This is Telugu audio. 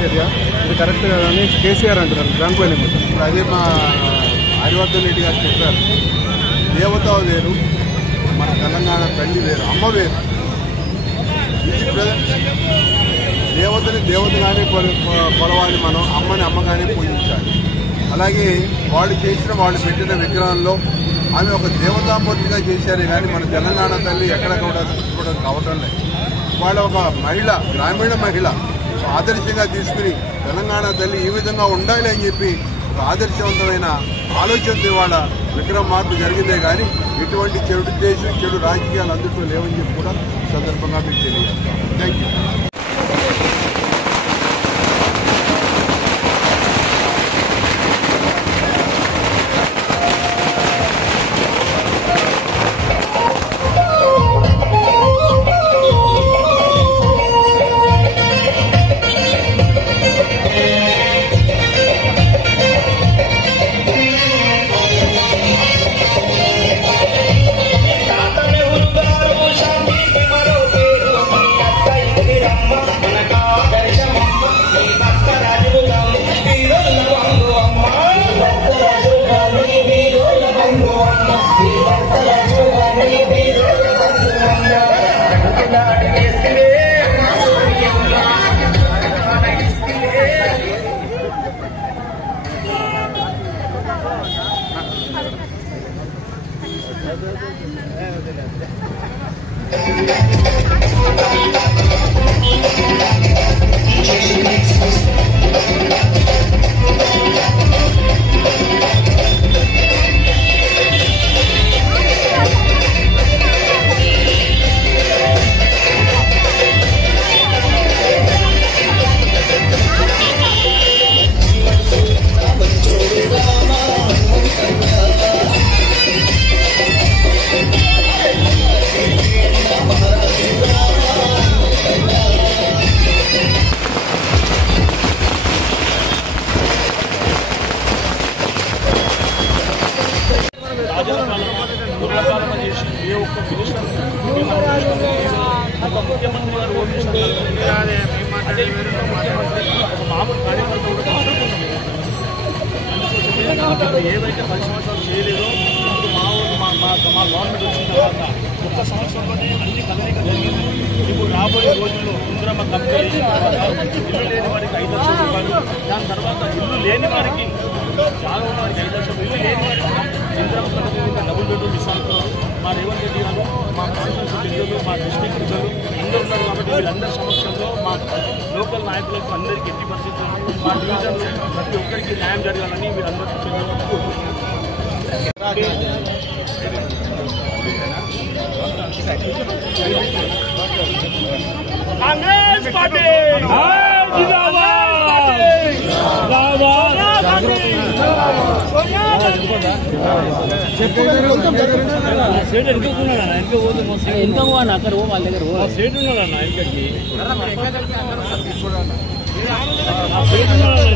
చర్య, ఇది కరెక్ట్ అని కేసీఆర్ అంటున్నారు. దానిపైన ఇప్పుడు అదే మా హరివర్ధన్ రెడ్డి గారు చెప్పారు, దేవత వేరు, మన తెలంగాణ తల్లి వేరు, అమ్మ వేరు. దేవతని దేవతగానే కొలవాలి, మనం అమ్మని అమ్మగానే పూజించాలి. అలాగే వాళ్ళు పెట్టిన విగ్రహంలో ఆమె ఒక దేవతామూర్తిగా చేశారే కానీ మన తెలంగాణ తల్లి ఎక్కడ కూడా చూసుకోవడం కావటం లేదు. వాళ్ళ ఒక మహిళ, గ్రామీణ మహిళ ఆదర్శంగా తీసుకుని తెలంగాణ తల్లి ఈ విధంగా ఉండాలి అని చెప్పి ఒక ఆదర్శవంతమైన ఆలోచనతో వాళ్ళ విగ్రహం మార్పు జరిగిందే కానీ ఎటువంటి చెడు ఉద్దేశం, చెడు రాజకీయాలు అందులో లేవని చెప్పి కూడా సందర్భంగా మీకు తెలియజేస్తాం. Thank you. ముఖ్యమంత్రి గారు మామూలు కార్యకర్తలు ఏవైతే 10 సంవత్సరాలు చేయలేదో మా గవర్నమెంట్ వచ్చిన తర్వాత ఒక్క సంవత్సరంలోనే అన్ని కదలిక జరిగింది. ఇప్పుడు రాబోయే రోజుల్లో ఇంద్రమ్మ కంపెనీ ఇల్లు లేని వారికి 5 లక్షల రూపాయలు, దాని తర్వాత ఇల్లు లేని వారికి చాలా ఉన్న వారికి 5 లక్షలు, ఇల్లు లేని వారికి ఇంద్రమ్మ కంపెనీ డబుల్ బెడ్రూమ్ ఇస్తాను. మా రేవంత్ రెడ్డి గారు, మా కాన్స్టిట్యూన్సీ పెద్దలు, మా డిస్ట్రిక్ట్ పెద్దలు అందరూ ఉన్నారు కాబట్టి వీళ్ళందరి సమక్షంలో మా లోకల్ నాయకులకు అందరికీ ఎట్టి పరిస్థితులు మా డివిజన్లో ప్రతి ఒక్కరికి న్యాయం జరగాలని వీళ్ళందరికీ కాంగ్రెస్ పార్టీ సీట్ ఎన్నుకున్నాడా? ఎంత పోవాలి అక్కడ వాళ్ళ దగ్గర సీట్ ఉన్నాడన్న ఇంటికి సీట్ ఉన్నాడు.